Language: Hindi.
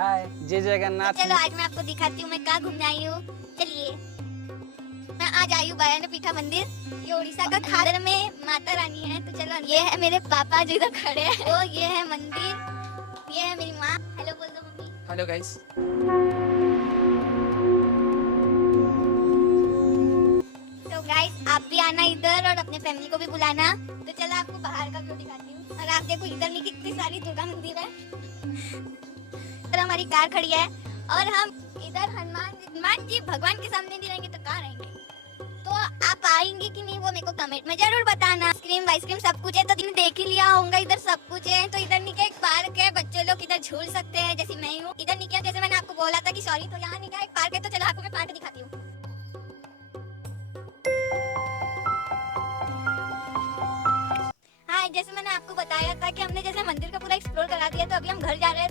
हाय जय जगन्नाथ। चलो आज मैं आपको दिखाती हूँ मैं कहाँ घूमने आई हूँ। चलिए, मैं आज आई हूँ बायानपीठा मंदिर। ये उड़ीसा का खादर में माता रानी है। तो चलो, ये है मेरे पापा जो इधर खड़े हैं। तो ये है मंदिर, ये है मेरी माँ। हेलो बोल दो मम्मी। Hello guys. तो गाइस आप भी आना इधर और अपने फैमिली को भी बुलाना। तो चलो आपको बाहर का व्यू दिखाती हूँ। और आप देखो इधर में कितनी सारी दुर्गा मंदिर है। इधर हमारी कार खड़ी है और हम इधर हनुमान जी भगवान के सामने नहीं रहेंगे तो कहाँ रहेंगे। तो आप आएंगे कि नहीं वो मेरे को कमेंट में जरूर बताना। आइसक्रीम वाइसक्रीम सब कुछ है, तो तुमने देख ही लिया होगा इधर सब कुछ है। तो इधर नीचे एक पार्क है, बच्चे लोग इधर झूल सकते हैं जैसे मैं हूँ। इधर नीचे जैसे मैंने आपको बोला था कि सॉरी, तो यहाँ नीचे एक पार्क है। तो चलो आपको मैं पार्क दिखाती हूँ। हाँ, जैसे मैंने आपको बताया था कि हमने जैसे मंदिर का पूरा एक्सप्लोर करा दिया, तो अभी हम घर जा रहे हैं।